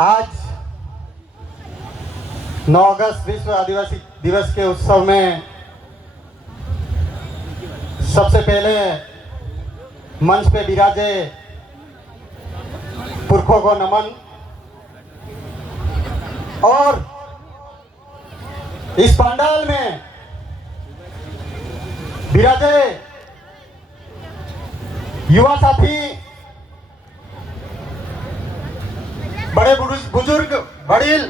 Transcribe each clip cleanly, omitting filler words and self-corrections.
आज 9 अगस्त विश्व आदिवासी दिवस के उत्सव में सबसे पहले मंच पे विराजे पुरखों को नमन और इस पंडाल में विराजे युवा साथी, बड़े बुजुर्ग, वडील,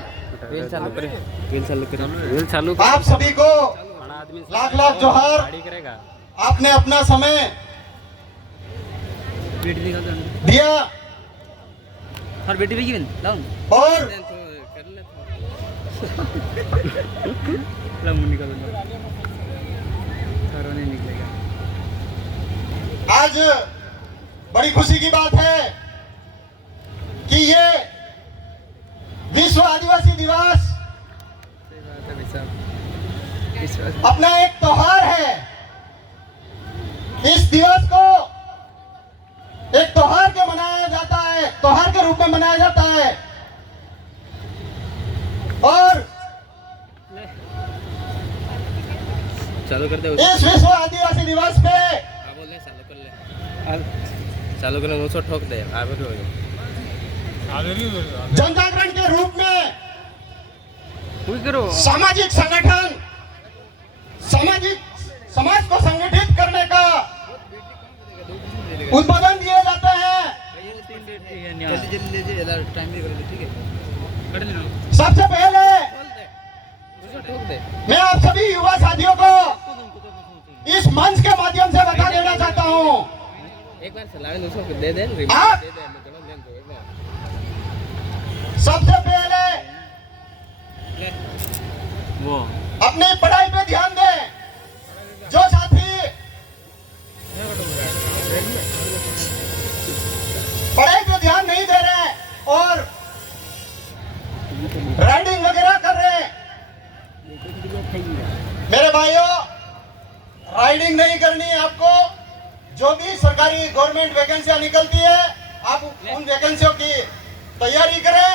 आप सभी को लाख लाख जोहार। आपने अपना समय दिया और आज बड़ी खुशी की बात है कि ये विश्व आदिवासी दिवस अपना एक त्योहार है। इस दिवस को एक त्योहार के मनाया जाता है, त्योहार के रूप में मनाया जाता है और चालू कर दे। इस विश्व आदिवासी दिवस पे चालू कर दे, ठोक दे। जन जागरण के रूप में सामाजिक संगठन, समाज को संगठित करने का उद्बोधन दिए जाते हैं। सबसे पहले मैं आप सभी युवा साथियों को इस मंच के माध्यम से बता देना चाहता हूँ, एक बार दे दे। आप सबसे पहले वो अपनी पढ़ाई पे ध्यान दें। जो साथी पढ़ाई पे ध्यान नहीं दे रहे और राइडिंग वगैरह कर रहे, मेरे भाइयों, राइडिंग नहीं करनी है आपको। जो भी सरकारी गवर्नमेंट वैकेंसियां निकलती है, आप उन वैकेंसियों की तैयारी करें,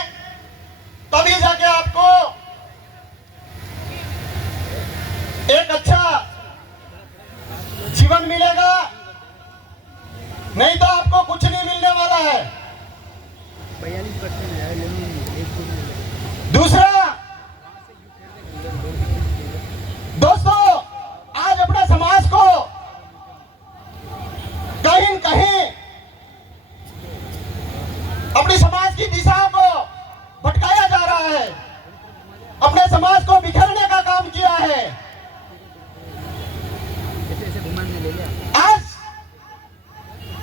तभी जाके आपको एक अच्छा जीवन मिलेगा, नहीं तो आपको कुछ नहीं मिलने वाला है। दूसरा, दोस्तों, आज अपने समाज को कहीं न कहीं अपनी समाज की दिशा को भटकाया जा रहा है, अपने समाज को बिखरने का काम किया है। आज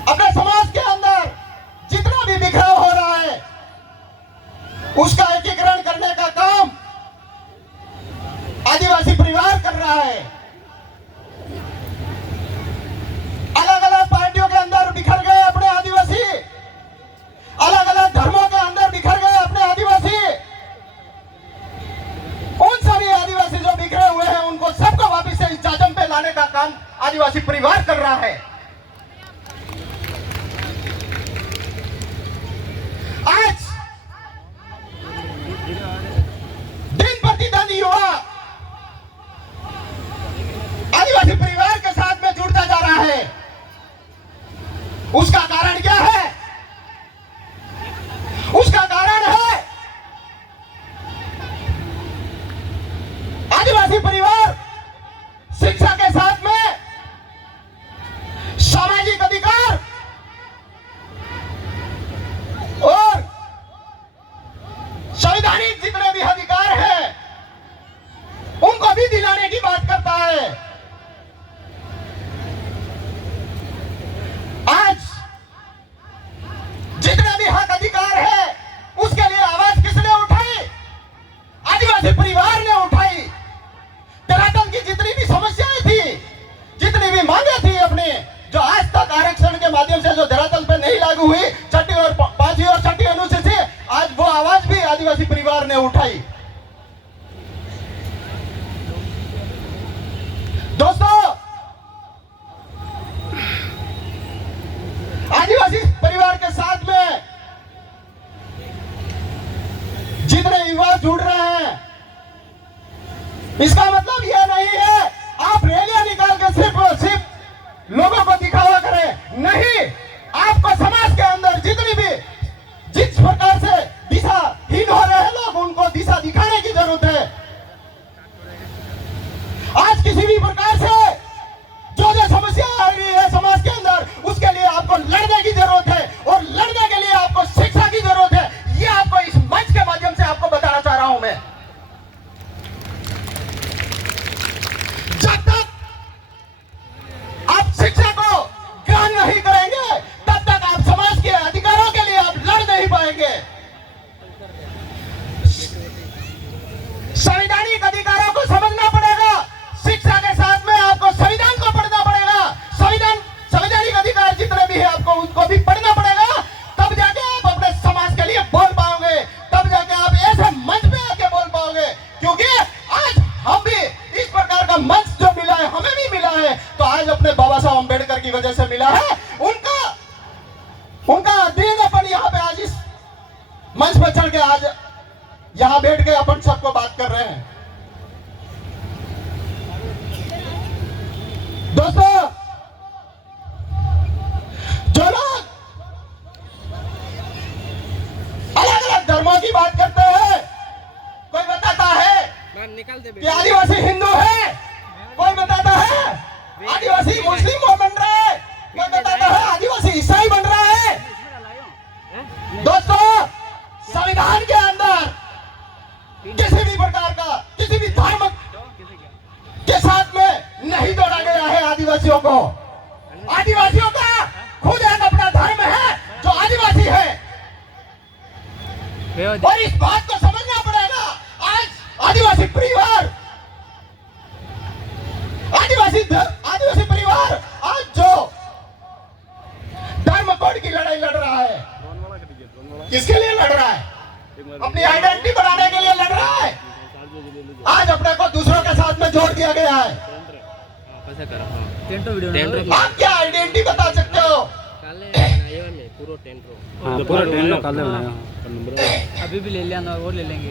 अपने समाज के अंदर जितना भी बिखराव हो रहा है, उसका एकीकरण करने का काम आदिवासी परिवार कर रहा है। अलग अलग पार्टियों के अंदर बिखर गए अपने आदिवासी, अलग अलग धर्मों के अंदर बिखर गए अपने आदिवासी। उन सभी आदिवासी जो बिखरे हुए हैं, उनको सबको वापस से इस जाजम पे लाने का काम आदिवासी परिवार कर रहा है। आज दिन प्रतिदिन युवा आदिवासी परिवार के साथ में जुड़ता जा रहा है। उसका कारण क्या है? उसका कारण है आदिवासी परिवार शिक्षा के साथ में सामाजिक अधिकार और संवैधानिक जितने भी अधिकार हैं, उनको भी दिलाने की बात करता है। आज जितने भी हक अधिकार है, उसके लिए आवाज किसने उठाई? आदिवासी परिवार ने उठाई। धरातल की जितनी भी समस्याएं थी, जितनी भी मांगे थी अपने, जो आज तक आरक्षण के माध्यम से जो धरातल पे नहीं लागू हुई, छठी और पांचवी और छठी अनुसूची, आज वो आवाज भी आदिवासी परिवार ने उठाई। दोस्तों, आदिवासी परिवार के साथ में इसका मतलब यह नहीं है आप रैलियां निकाल के सिर्फ और सिर्फ लोगों को दिखावा करें, नहीं। आपको समाज के अंदर जितनी भी जिस प्रकार से दिशाहीन हो रहे हैं लोग, उनको दिशा दिखाने की जरूरत है। आज किसी भी प्रकार से जो जो समस्या आ रही है समाज के अंदर, उसके लिए आपको लड़ने की जरूरत है, और लड़ने के लिए आपको शिक्षा की जरूरत है। ये आपको इस मंच के माध्यम से आपको बताना चाह रहा हूं मैं। जब तक आप शिक्षा को ग्रहण नहीं करेंगे, तब तक आप समाज के अधिकारों के लिए आप लड़ नहीं पाएंगे। संवैधानिक अधिकारों को समझना पड़ेगा। शिक्षा के साथ में आपको संविधान को पढ़ना पड़ेगा। संवैधानिक अधिकार जितने भी है आपको उनको भी पढ़ना पड़ेगा। तब जाके आप अपने समाज के लिए बोल पाओगे, तब जाके आप ऐसे मंच पे आके बोल पाओगे। क्योंकि आज हम भी इस प्रकार का मंच जो मिला है, हमें भी मिला है, तो आज अपने बाबा साहब अम्बेडकर की वजह से मिला है। उनका दिन अपन यहाँ पे आज इस मंच पर चढ़ के आज यहाँ बैठ के अपन सबको बात कर रहे हैं। दोस्तों, जो लोग अलग अलग धर्मों की बात करते हैं, कोई बताता है निकाल दे कि आदिवासी हिंदू है, कोई बताता है आदिवासी मुस्लिम बन रहा है, कोई बताता है आदिवासी ईसाई बन रहा है। दोस्तों, संविधान के अंदर किसी भी प्रकार का किसी भी धर्म के साथ में नहीं जोड़ा गया है आदिवासियों को। आदिवासियों का खुद एक अपना धर्म है जो आदिवासी है, और इस बात को समझना पड़ेगा। आज आदिवासी परिवार आज जो धर्म कोड की लड़ाई लड़ रहा है, किसके लिए लड़ रहा है? अपनी आइडेंटिटी बनाने के लिए लड़ रहा है। आज अपने को दूसरों के साथ में जोड़ दिया गया है। आप क्या आइडेंटिटी बता सकते हो? पूरा टेंट काले बनाया। अभी भी ले लिया ना, और ले लेंगे।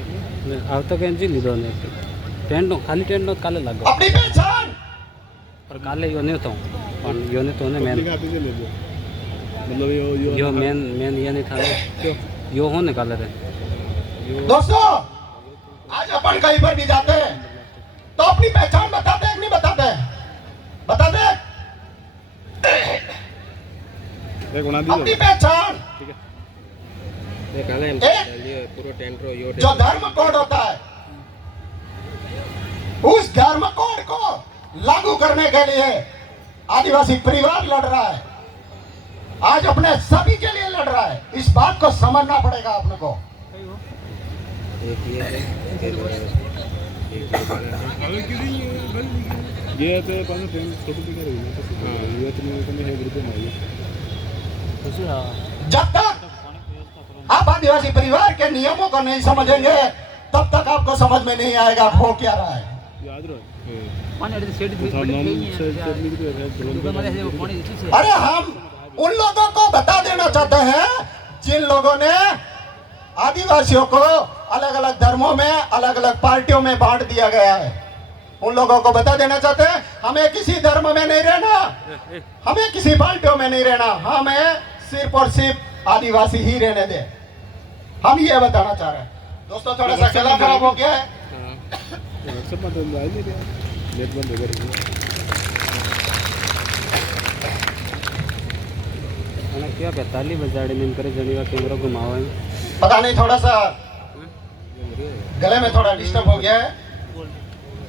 अब तक एंजी लीधो ने टेंट खाली टेंट काले लागो अपनी पहचान पर काले यो नहीं तो यो नहीं तो ने मेन मतलब यो मेन ये नहीं था क्यों यो हो निकाले थे दोस्तों, आज अपन कहीं पर भी जाते हैं तो अपनी पहचान बताते हैं कि नहीं बताते हैं? बताते हैं अपनी पहचान। जो धर्म कोड होता है, उस धर्म कोड को लागू करने के लिए आदिवासी परिवार लड़ रहा है। आज अपने सभी के लिए लड़ रहा है। इस बात को समझना पड़ेगा अपने को। ये तो पानी छोटी दिखा रही है। हां, ये तो मैं है ग्रुप में आई। जब तक आप आदिवासी परिवार के नियमों को नहीं समझेंगे, तब तक आपको समझ में नहीं आएगा हो क्या रहा है। याद रहो। पानी अरे सेट भी अरे हम उन लोगों को बता देना चाहते हैं जिन लोगों ने आदिवासियों को अलग अलग धर्मों में, अलग अलग पार्टियों में बांट दिया गया है। उन लोगों को बता देना चाहते हैं हमें किसी धर्म में नहीं रहना, हमें किसी पार्टियों में नहीं रहना, हमें सिर्फ और सिर्फ आदिवासी ही रहने दे। हम ये बताना चाह रहे हैं। दोस्तों, थोड़ा सा गला खराब हो गया है। सब मत आई नहीं रहा। नेट बंद हो गया। અને क्या पे ताली बजाड़ी नहीं करे जनी का कैमरा घुमाओ पता नहीं, थोड़ा सा गले में थोड़ा डिस्टर्ब हो गया है।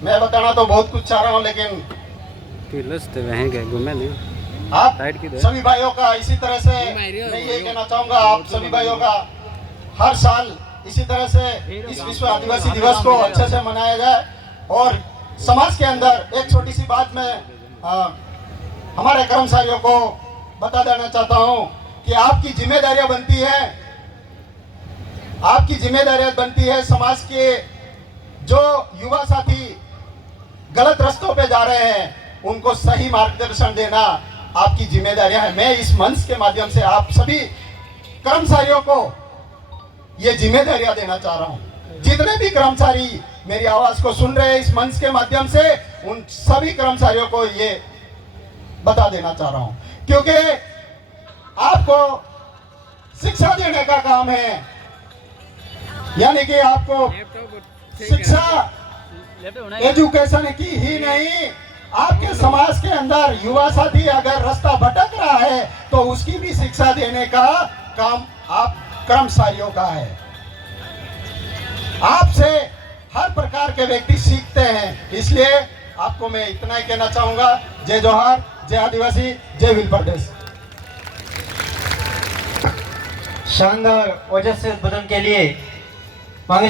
मैं बताना तो बहुत कुछ चाह रहा हूँ, लेकिन तिलस ते वहीं गए घूमे नहीं आप साइड की दे। सभी भाइयों का इसी तरह से मैं ये कहना चाहूंगा, आप सभी भाइयों का हर साल इसी तरह से इस विश्व आदिवासी दिवस को अच्छे से मनाया जाए। और समाज के अंदर एक छोटी सी बात मैं हमारे कर्मचारियों को बता देना चाहता हूं कि आपकी जिम्मेदारियां बनती है समाज के जो युवा साथी गलत रास्तों पे जा रहे हैं, उनको सही मार्गदर्शन देना आपकी जिम्मेदारियां है। मैं इस मंच के माध्यम से आप सभी कर्मचारियों को ये जिम्मेदारियां देना चाह रहा हूं। जितने भी कर्मचारी मेरी आवाज को सुन रहे इस मंच के माध्यम से उन सभी कर्मचारियों को ये बता देना चाह रहा हूं, क्योंकि आपको शिक्षा देने का काम है, यानी कि आपको शिक्षा एजुकेशन की ही नहीं, आपके समाज के अंदर युवा साथी अगर रास्ता भटक रहा है तो उसकी भी शिक्षा देने का काम आप कर्मचारियों का है। आपसे हर प्रकार के व्यक्ति सीखते हैं, इसलिए आपको मैं इतना ही कहना चाहूंगा। जय जोहार, जय आदिवासी, जय भील प्रदेश। शानदार ओजस्वी उद्बोधन के लिए मांगे